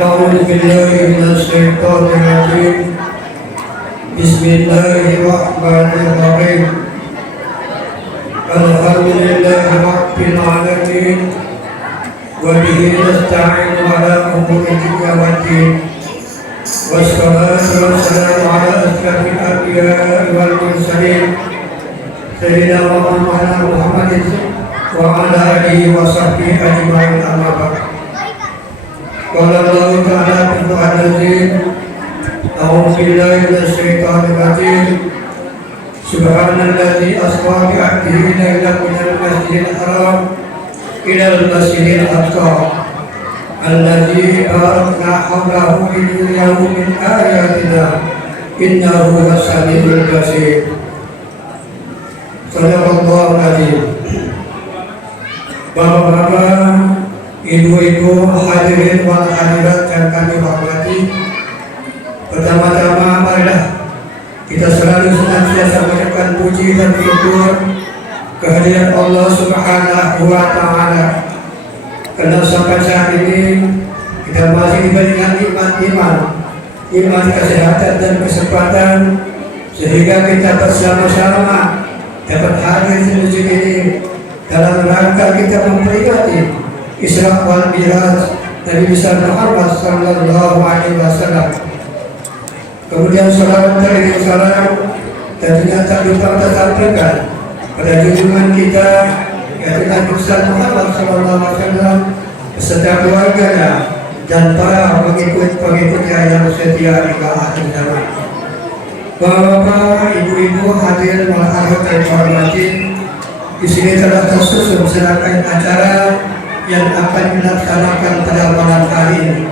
أعوذ بالله من الشيطان الرجيم. بسم الله الرحمن الرحيم. الحمد لله رب العالمين وبه نستعين على أمور الدنيا والدين والصلاة والسلام على أشرف الأنبياء والمرسلين سيدنا مولانا محمد وعلى آله وصحبه أجمعين أما بعد. قال الله تعالى في القرآن العظيم أعوذ بالله من الشيطان الرجيم. سبحان الذي أسرى بعبده ليلا من المسجد الحرام إلى المسجد الأقصى الذي باركنا حوله لنريه من آياتنا إنه هو السميع البصير. صدق الله العظيم. Bapak-bapak, ibu-ibu, hadirin wal hadirat yang kami hormati, pertama-tama marilah kita selalu senantiasa mengucapkan puji dan syukur kehadirat Allah Subhanahu wa Ta'ala, karena sampai saat ini kita masih diberikan nikmat iman, kesehatan dan kesempatan sehingga kita bersama-sama dapat hadir di masjid ini dalam rangka kita memperingati Isra wal Mi'raj Nabi besar Muhammad sallallahu alaihi wasallam. Kemudian salawat dan salam tentunya tak lupa kita sampaikan pada junjungan kita yaitu Nabi besar Muhammad sallallahu alaihi wasallam beserta keluarganya dan para pengikut-pengikutnya yang setia hingga akhir zaman. Bapak, ibu-ibu, hadirin wal hadirat yang dihormati, di sini telah tersusun serangkaian acara yang akan dilaksanakan pada malam hari ini.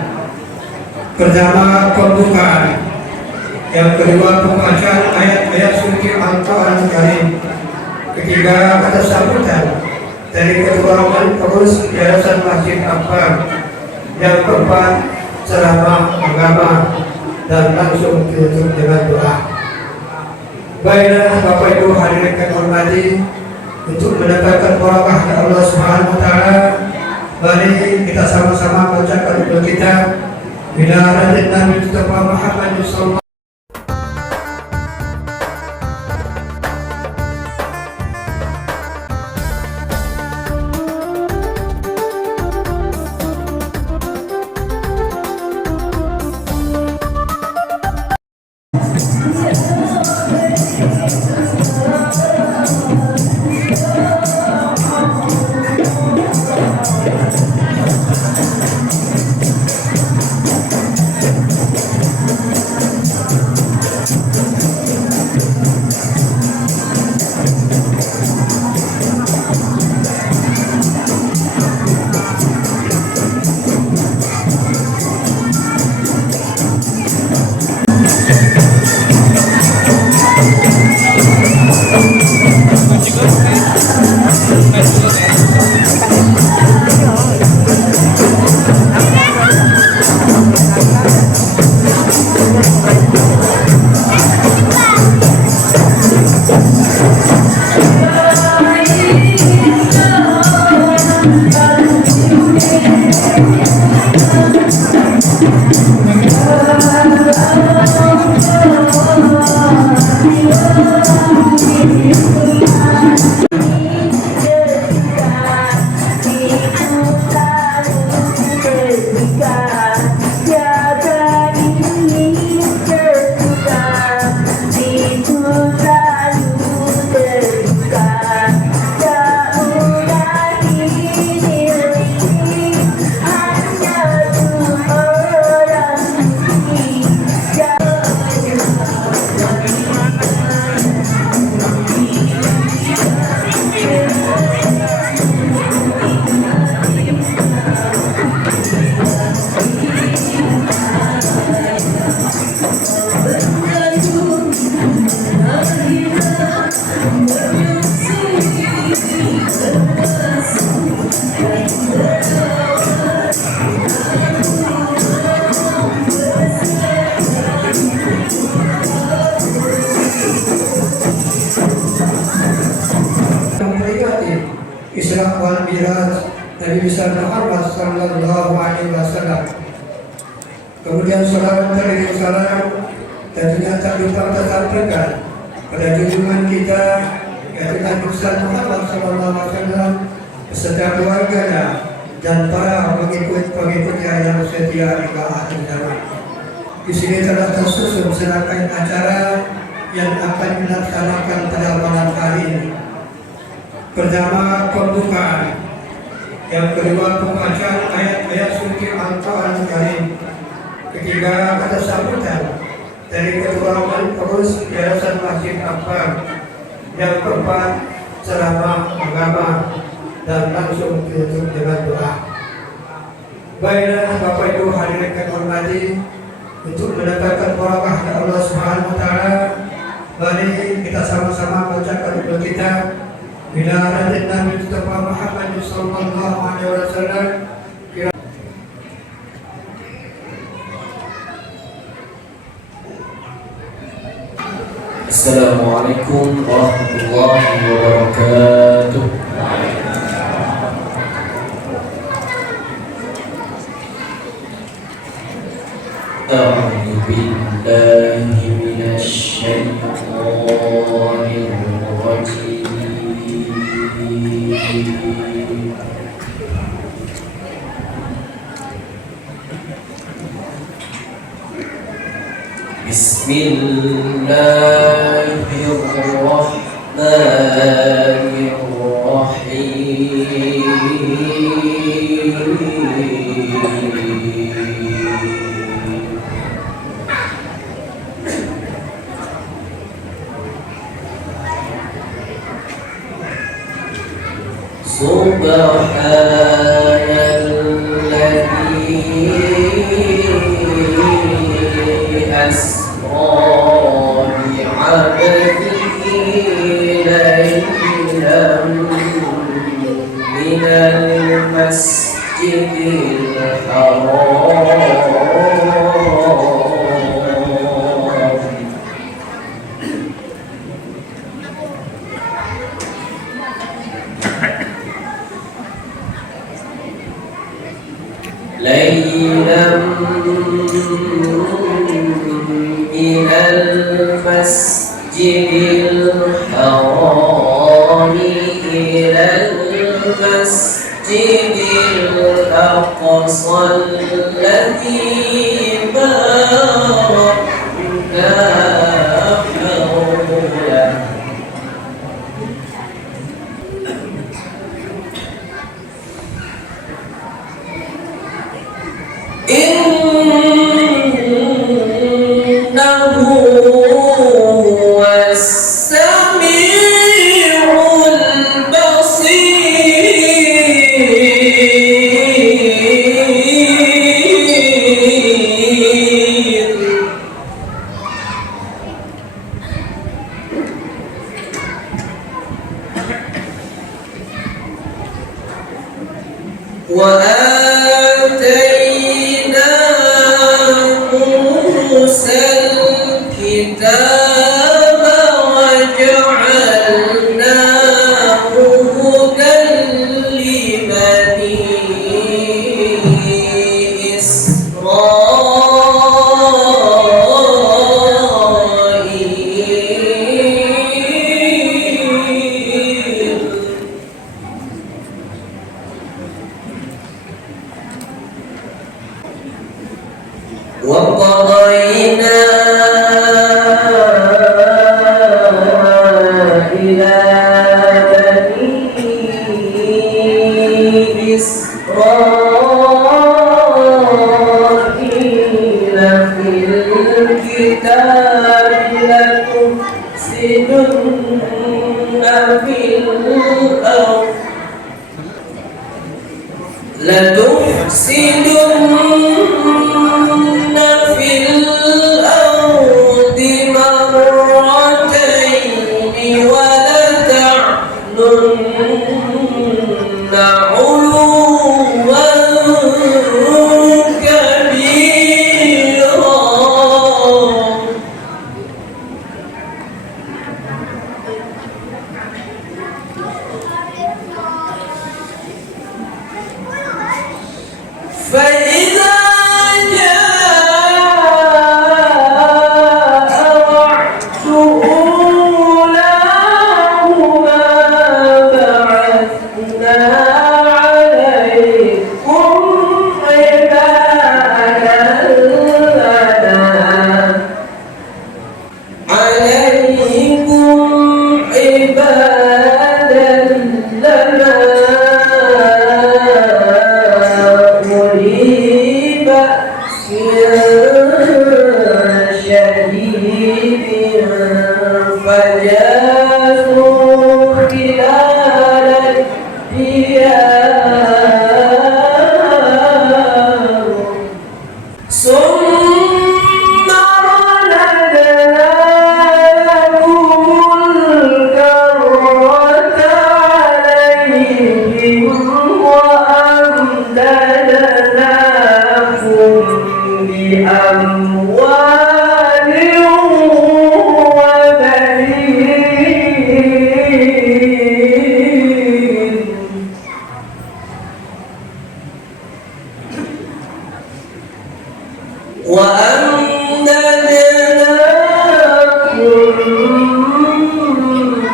Pertama, pembukaan. Yang kedua, pembacaan ayat-ayat suci Al-Quran Karim. Ketiga, ada sambutan dari Ketua Pengurus Yayasan Masjid Akbar. Yang keempat, ceramah agama dan langsung ditutup dengan doa. Baiklah Bapak Ibu hadirin yang hormati, untuk mendapatkan barakah dari Allah Subhanahu wa Ta'ala, mari kita sama-sama bacakan doa kita. Bila Nabi Mustafa Muhammad sallallahu Isra wal Mi'raj Nabi besar Muhammad sallallahu alaihi wasallam. Kemudian salawat dari salam tentunya tak lupa kita sampaikan pada junjungan kita yaitu Nabi Muhammad SAW beserta keluarganya dan para pengikut-pengikutnya yang setia hingga akhir zaman. Di sini telah tersusun serangkaian acara yang akan dilaksanakan pada malam hari ini. Pertama, pembukaan. Yang kedua, pembacaan ayat-ayat suci Al-Quran Karim. Ketiga, ada sambutan dari Ketua Pengurus Yayasan Masjid Akbar. Yang keempat, ceramah agama dan langsung ditutup dengan doa. Baiklah Bapak Ibu hadirin yang hormati, untuk mendatangkan barakah dari Allah Subhanahu wa taala, mari kita sama-sama bacakan doa kita. Bila hadis Nabi Mustafa Muhammad sallallahu alaihi wasallam. Assalamualaikum warahmatullahi wabarakatuh. A'udzu billahi minasy syaithanir rajim. Bismillahirrahmanirrahim. Subhanalladzi asra bi'abdihi laylan minal masjidil haram ليلا من المسجد الحرام إلى المسجد الأقصى الذي باركنا حوله إنه هو السميع البصير. وآتينا موسى الكتاب وجعلناه هدى لبني إسرائيل. وقضينا إلى بني إسرائيل في الكتاب لتفسدن في الأرض مرتين ولتعلن علوا كبيرا. شديد فجاسوا خلال الديار ثم رددناهم الكرة عليهم وأمددناهم بأموال وبنين وأمددناهم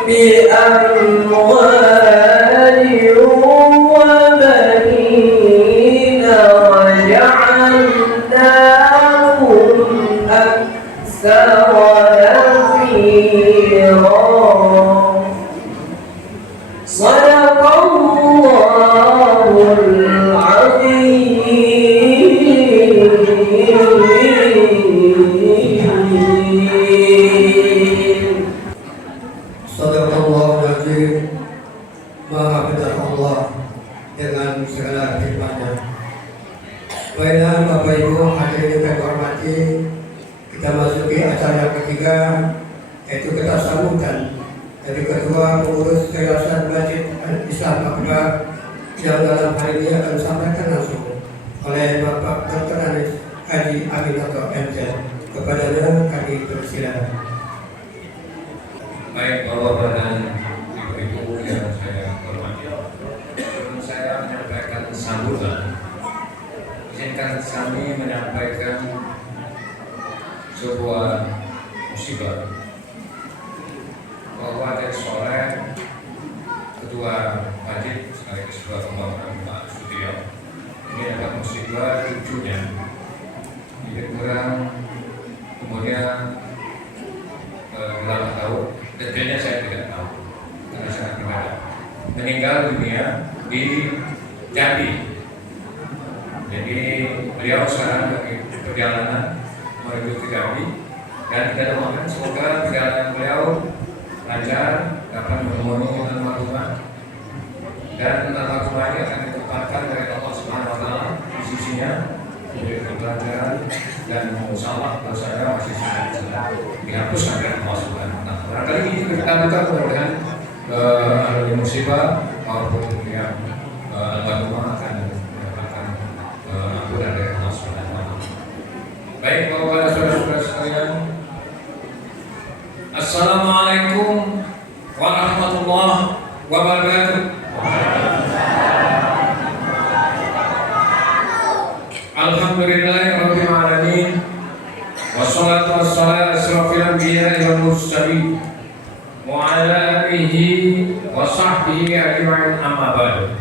بأموال وبنين وجعلناهم أكثر نفيرا صدق الله العظيم. Sadaqallahu al-azim. Maha benar Allah dengan segala firman-Nya. Baiklah Bapak Ibu hadirin yang kami hormati, kita masuki acara yang ketiga, yaitu kita sambutan dari Ketua Pengurus Yayasan Masjid Islam Akbar yang dalam hal ini akan disampaikan langsung oleh Bapak Dr. Anis Haji Aminato MZ. Kepadanya kami persilakan. Baik Bapak dan Ibu-ibu yang saya hormati, sebelum saya menyampaikan sambutan, izinkan kami menyampaikan sebuah musibah bahwa tadi sore Ketua Masjid sekaligus Ketua Pembangunan Pak Sutio ini dapat musibah cucunya dia kurang umurnya 8 tahun, detailnya saya tidak tahu karena sangat berbeda, meninggal dunia di Jambi. Jadi beliau sekarang lagi perjalanan menuju ke Jambi dan kita doakan semoga perjalanan beliau lancar, dapat menemui almarhumah dan almarhumah ini akan ditempatkan dari Allah Subhanahu Wa Taala di sisinya, diberi pelajaran dan musalah dosanya masih sangat dihapuskan dari Allah Subhanahu Wa Taala. Barangkali ini kita buka mudah-mudahan ada musibah maupun yang almarhumah akan mendapatkan ampunan dari Allah Subhanahu Wa Taala. Baik, Bapak dan saudara-saudara sekalian, Assalamualaikum warahmatullahi wabarakatuh. Alhamdulillahirabbil alamin. Wassalatu wassalamu ala asyrofil anbiya'i wal mursalin wa ala alihi wa sahbihi ajma'in, amma ba'du.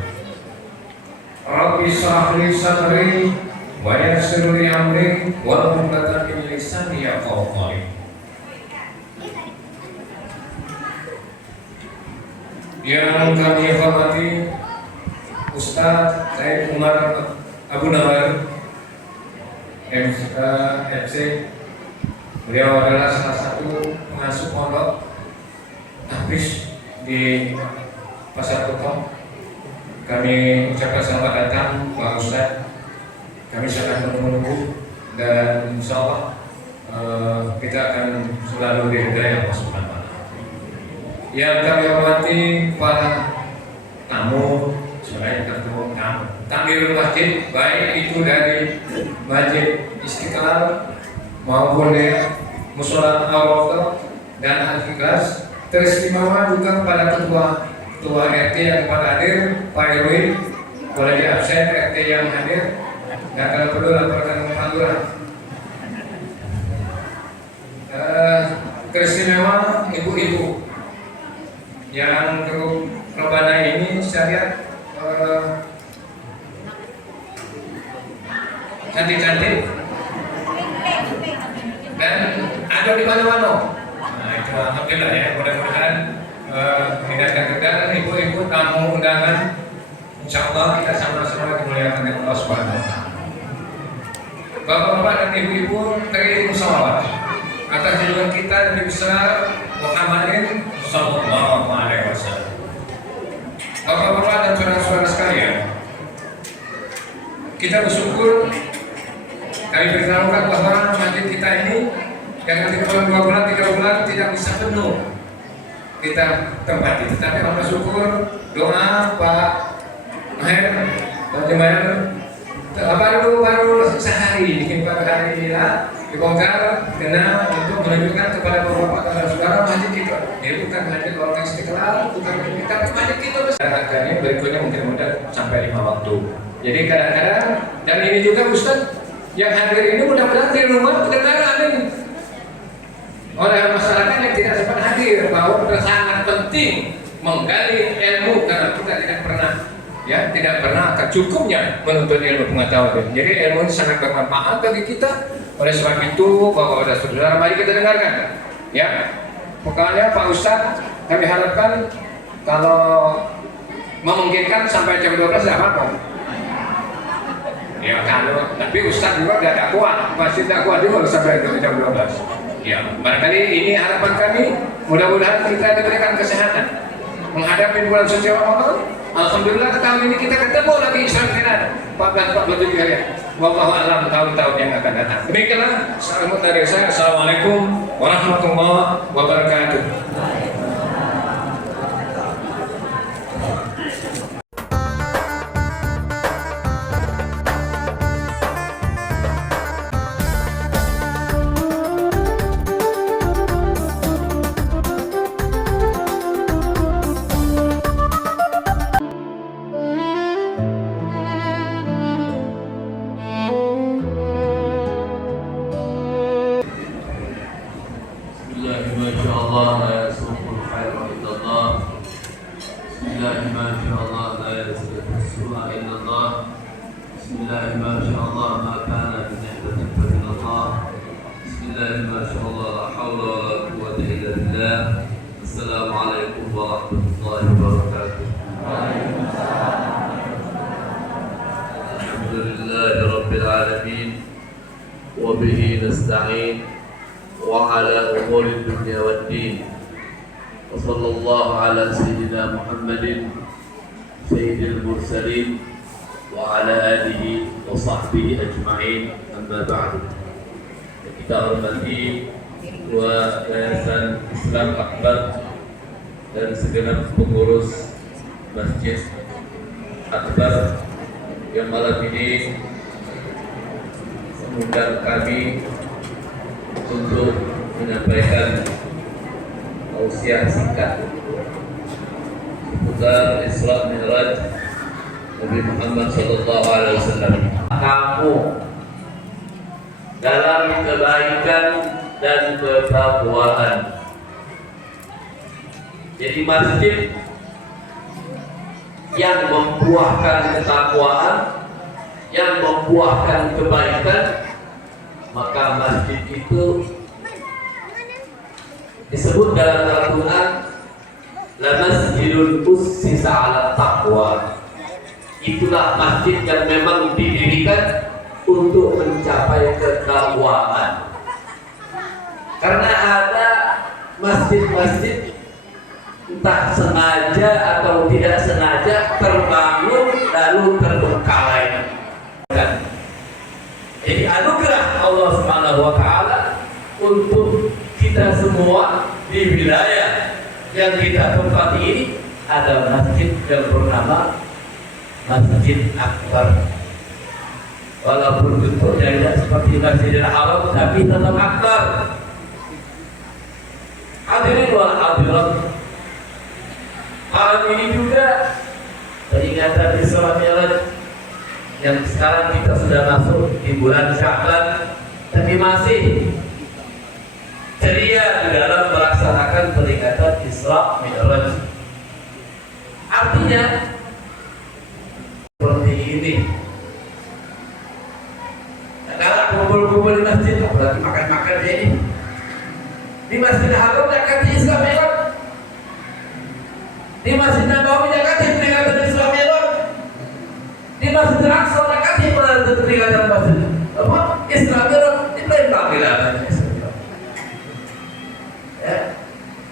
Rabbi shrah li sadri wa yassir li amri wahlul 'uqdatam min lisani yafqahu qawli. Yang kami hormati Ustaz Said Umar Abu Nawar MC. Beliau adalah salah satu pengasuh pondok Tahfiz di Pasar Kutong. Kami ucapkan selamat datang Pak Ustaz. Kami sangat menunggu dan insya Allah kita akan selalu diridai Allah Subhanahu Wa Taala. Yang kami hormati para tamu, selain tamu tamirul masjid, baik itu dari Masjid Istiqlal maupun dari Mushola Al-Waqaf dan Al-Ikhlas. Teristimewa juga kepada ketua RT yang pada hadir, Pak Irwin, boleh di absen RT yang hadir, dan kalau perlu laporkan ke Pak Lurah. Teristimewa ibu-ibu yang Rebana ini saya lihat cantik-cantik dan ada di mana-mana. Nah itu alhamdulillah ya, mudah-mudahan meningkatkan kegiatan ibu-ibu tamu undangan. Insya Allah kita sama-sama dimuliakan oleh Allah Subhanahu Wa Taala. Bapak-bapak dan ibu-ibu terjadi musyawarah atas junjungan kita Nabi besar Muhammadin Sallallahu Alaihi Wasallam. Bapak-bapak dan saudara-saudara sekalian, kita bersyukur kami beritahukan bahwa masjid kita ini yang nanti kalau 2 bulan, 3 bulan tidak bisa penuh kita tempati. Tetapi Allah syukur doa Pak Maher, Pak Maher baru sehari pada hari ini lah dibongkar karena untuk menunjukkan kepada bapak-bapak dan saudara masjid kita. Dia bukan masjid orang Istiqlal, bukan masjid, tapi masjid kita besar. Akhirnya berikutnya mungkin sampai 5 waktu. Jadi kadang-kadang, dan ini juga Ustaz yang hadir ini mudah-mudahan di rumah kedengaran ini oleh masyarakat yang tidak sempat hadir bahwa sangat penting menggali ilmu karena kita tidak pernah akan cukupnya menuntut ilmu pengetahuan. Jadi ilmu ini sangat bermanfaat bagi kita. Oleh sebab itu, Bapak dan Saudara, mari kita dengarkan. Ya, pokoknya Pak Ustadz, kami harapkan kalau memungkinkan sampai jam 12 tidak apa-apa. Ya, tapi Ustadz juga tidak kuat, masih tidak kuat juga sampai jam 12. Ya, barangkali ini harapan kami. Mudah-mudahan kita diberikan kesehatan menghadapi bulan suci Ramadan. Alhamdulillah tahun ini kita ketemu lagi Islam Kiran 14-47 hari. Wallahu a'lam tahun-tahun yang akan datang. Demikianlah salam dari saya. Assalamualaikum warahmatullahi wabarakatuh. Assalamualaikum warahmatullahi wabarakatuh. Alhamdulillahi rabbil alamin wa bihi nasta'in wa ala umuri dunya waddin. Wa sallallahu ala sayyidina Muhammadin sayyidil mursalin wa ala alihi wa sahbihi ajma'in. Amma ba'du. Kita hormati Ketua Yayasan Islam Akbar dan segenap pengurus Masjid Akbar yang malam ini mengundang kami untuk menyampaikan tausiah singkat seputar Isra Mi'raj Nabi Muhammad SAW. Kamu dalam kebaikan dan ketakwaan. Jadi masjid yang membuahkan ketakwaan, yang membuahkan kebaikan, maka masjid itu disebut dalam Al-Quran la masjidun ussisa ala taqwa. Itulah masjid yang memang didirikan untuk mencapai ketakwaan. Karena ada masjid-masjid entah sengaja atau tidak sengaja terbangun lalu terbengkalai. Jadi anugerah Allah Subhanahu wa taala untuk kita semua di wilayah yang kita tempati ini ada masjid yang bernama Masjid Akbar. Walaupun bentuknya tidak seperti Masjidil Haram tapi tetap akbar. Hadirin wal hadirat, malam ini juga peringatan Isra Mi'raj yang sekarang kita sudah masuk di bulan Sya'ban, tapi masih ceria di dalam melaksanakan peringatan Isra Mi'raj. Artinya seperti ini. Kalau kumpul-kumpul di masjid, apalagi makan-makan ini di Masjid Haram dekat Isra Mi'raj, di Masjid Nabawi dekat peringatan Isra Mi'raj, di Masjid Al-Aqsa dekat peringatan Masjid Islam Mi'raj dilarang. Ya.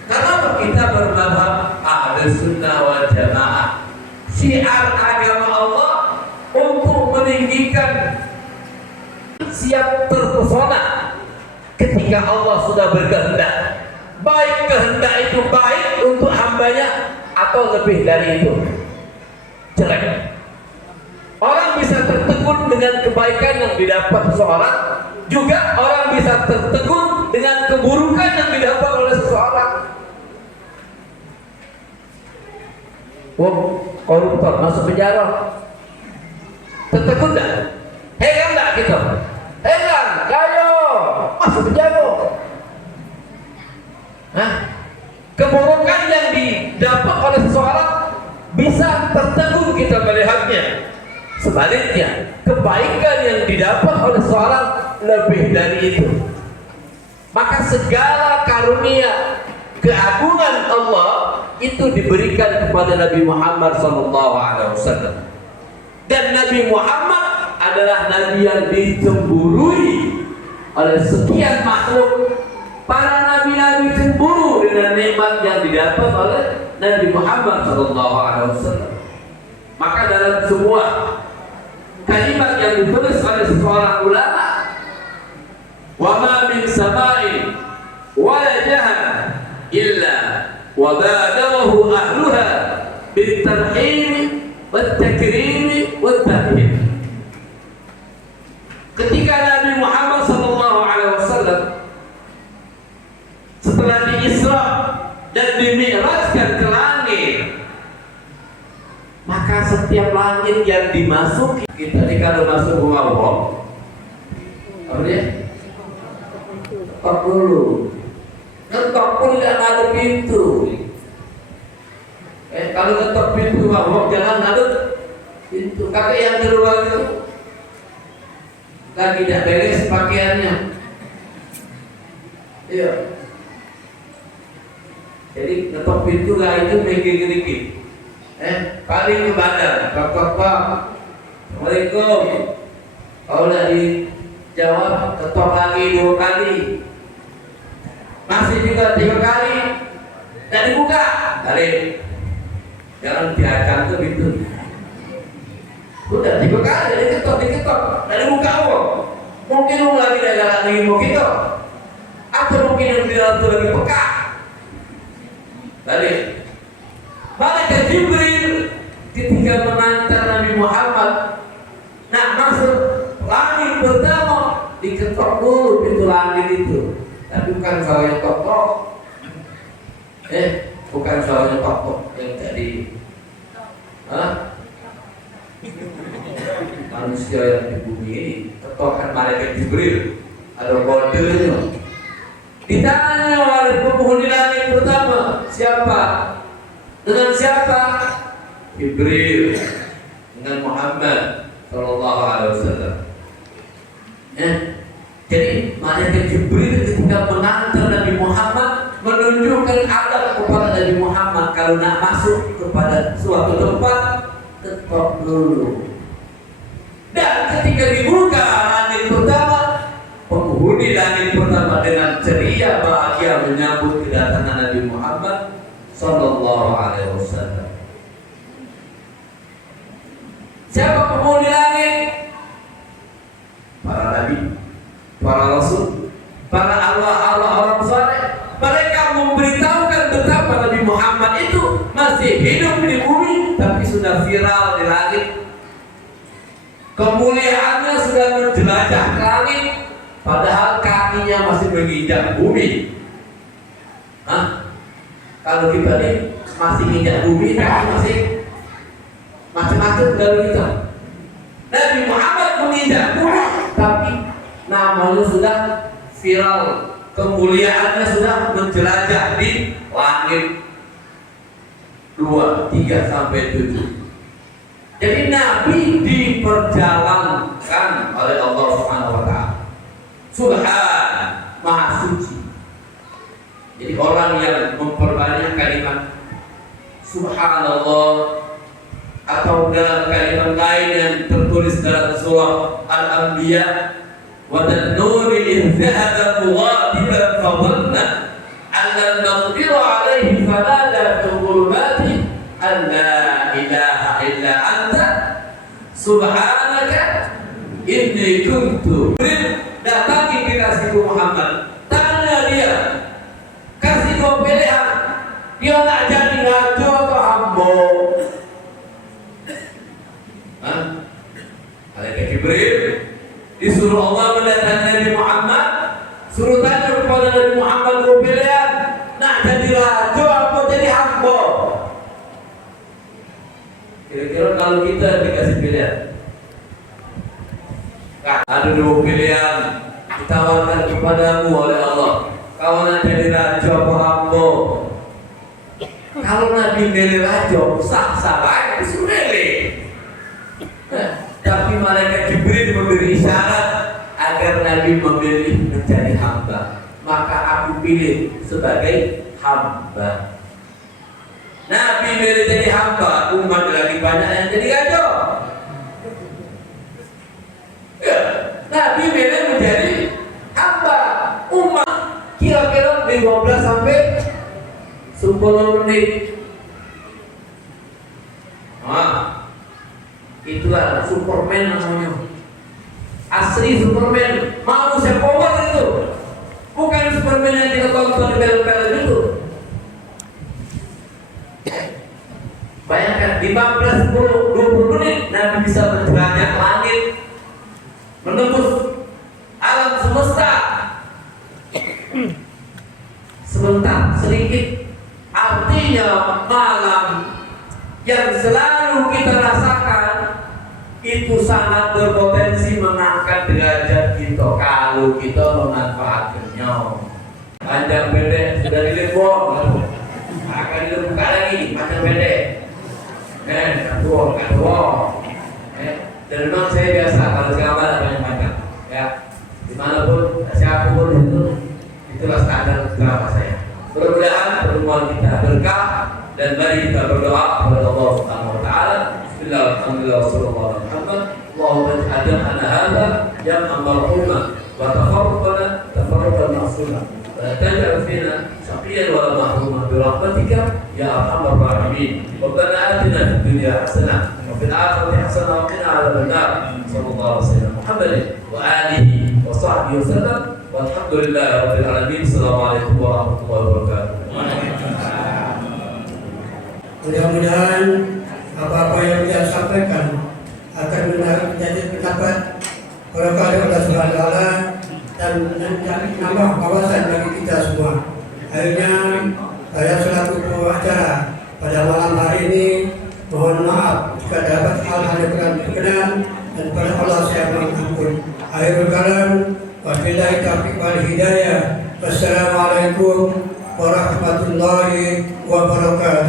Karena kita bermadhab Ahlus Sunnah wal Jamaah, syiar agama Allah untuk meninggikan, siap terpesona ketika Allah sudah berkehendak, baik kehendak itu baik untuk hambanya atau lebih dari itu jelek. Orang bisa tertegun dengan kebaikan yang didapat seseorang, juga orang bisa tertegun dengan keburukan yang didapat oleh seseorang. Wah, koruptor masuk penjara, tertegun enggak? Heran enggak gitu? Heran, kayo masuk penjara. Hah? Keburukan yang didapat oleh seseorang bisa tertegun kita melihatnya. Sebaliknya, kebaikan yang didapat oleh seseorang lebih dari itu. Maka segala karunia keagungan Allah itu diberikan kepada Nabi Muhammad SAW. Dan Nabi Muhammad adalah Nabi yang dicemburui oleh sekian makhluk. Para nabi-nabi cemburu dengan nikmat yang didapat oleh Nabi Muhammad SAW. Maka dalam semua kalimat yang ditulis oleh seorang ulama, wa ma min sama'in wa la jahannam illa wa badarahu ahluha bil tarhim wat takrim wat tahmid. Ketika Nabi Muhammad SAW setelah di-Isra dan di-Mi'rajkan ke langit, maka setiap langit yang dimasuki, kita kalau masuk rumah Allah, artinya ketok dulu, ketok pun tidak ada pintu. Kalau ketok pintu rumah Allah, jangan ada pintu. Kakek yang di luar itu lagi tidak beres pakaiannya, iya. Jadi ketok pintu lah itu merikik-merikik. Paling ke badan, pak. Assalamualaikum. Kalau tidak dijawab, ketok lagi 2 kali. Masih juga 3 kali. Dan dibuka, balik. Jangan diacam tuh pintu. Sudah 3 kali, diketok, dan dibuka Allah. Mungkin orang lagi dagang lagi mau kita, atau mungkin yang di dalam itu lagi peka. Balik. Malaikat Jibril ketika mengantar Nabi Muhammad nak masuk langit pertama, diketok dulu pintu langit itu. Tapi bukan soalnya tok-tok, bukan soalnya tok-tok yang tadi. Manusia yang di bumi ini ketokan malaikat Jibril, ada kodenya. Ditanya oleh penghuni langit pertama, siapa? Dengan siapa? Jibril dengan Muhammad Sallallahu Alaihi Wasallam. Jadi malaikat Jibril ketika mengantar Nabi Muhammad menunjukkan adab kepada Nabi Muhammad kalau nak masuk kepada suatu tempat, ketok dulu. Dan ketika dibuka langit pertama, penghuni langit pertama dengan ceria bahagia menyambut kedatangan Nabi Muhammad Sallallahu Alaihi Wasallam. Siapa penghuni langit? Para nabi, para rasul, para orang saleh. Mereka memberitahukan betapa Nabi Muhammad itu masih hidup di bumi, tapi sudah viral di langit. Kemuliaannya sudah menjelajah ke langit, padahal kakinya masih menginjak bumi. Kalau kita ini masih injak bumi, kaki masih macam-macam kalau kita. Nabi Muhammad menginjak bumi, tapi namanya sudah viral, kemuliaannya sudah menjelajah di langit 2, 3 sampai 7. Jadi Nabi diperjalankan oleh Allah Subhanahu wa Ta'ala. Subhan, Maha Suci. Jadi orang yang memperbanyak kalimat Subhanallah atau dalam kalimat lain yang tertulis dalam surah Al-Anbiya, وَذَنُّونِ إِذْ ذَهَبَ مُغَاضِبًا فَظَنَّ أَن لَّن نَّقْدِرَ عَلَيْهِ فَنَادَىٰ فِي الظُّلُمَاتِ أَن لَّا إِلَٰهَ إِلَّا أَنتَ سُبْحَانَكَ إِنِّي كُنتُ. Datangi kekasihku Muhammad, tanya dia, kasih kau pilihan, dia nak jadi raja atau hamba? Malaikat Jibril disuruh Allah mendatangi Nabi Muhammad, suruh tanya kepada Nabi Muhammad kau pilihan, nak jadi raja atau jadi hamba? Kira-kira kalau kita dikasih pilihan, ada dua pilihan ditawarkan kepadamu oleh Allah. Kau nak jadi raja atau hamba? Kalau Nabi milih raja, sah-sah baik, disuruh milih. Tapi malaikat Jibril memberi isyarat agar Nabi memilih menjadi hamba. Maka aku pilih sebagai hamba. Nabi milih jadi hamba, umat lagi banyak yang jadi raja. Nabi milih menjadi hamba, umat kira-kira 15 sampai 10 menit. Itulah Superman namanya. Asli Superman, manusia power itu. Bukan Superman yang kita tonton di film-film itu. Bayangkan 15, 10, 20 menit Nabi bisa menjelajah langit, menembus alam semesta sebentar, sedikit. Artinya malam yang selalu kita rasakan itu sangat berpotensi mengangkat derajat kita kalau kita memanfaatkannya. Panjang pendek sudah dilebok, akan dibuka lagi panjang pendek. Kedua. Dan memang saya biasa kalau sekarang ada banyak-banyak, ya. Dimanapun, siapapun itulah standar drama saya. Mudah-mudahan pertemuan kita berkah dan mari kita berdoa kepada Allah Subhanahu wa taala. Bismillah, alhamdulillah, wassallallahu ala Muhammad. Allahumma ij'alna hadza jam'an marhuma wa tafarruqan ma'suma. Wa la taj'al fina shaqiyan wa la mahruman bi rahmatika ya arhamar rahimin. Rabbana atina fid dunya hasanah wa fil akhirati hasanah wa qina adzaban nar. Sallallahu alaihi wasallam Muhammadin wa alihi wa sahbihi wasallam. Walhamdulillahi rabbil alamin. Assalamualaikum warahmatullahi wabarakatuh. Mudah-mudahan apa-apa yang dia sampaikan akan menjadi pendapat barokah Allah Subhanahu wa taala dan menambah wawasan bagi kita semua. Akhirnya saya selaku pengacara pada malam hari ini mohon maaf jika dapat hal-hal yang kurang berkenan dan pada Allah saya mohon ampun. Akhirul kalam, wabillahi taufiq wal hidayah. Wassalamualaikum warahmatullahi wabarakatuh.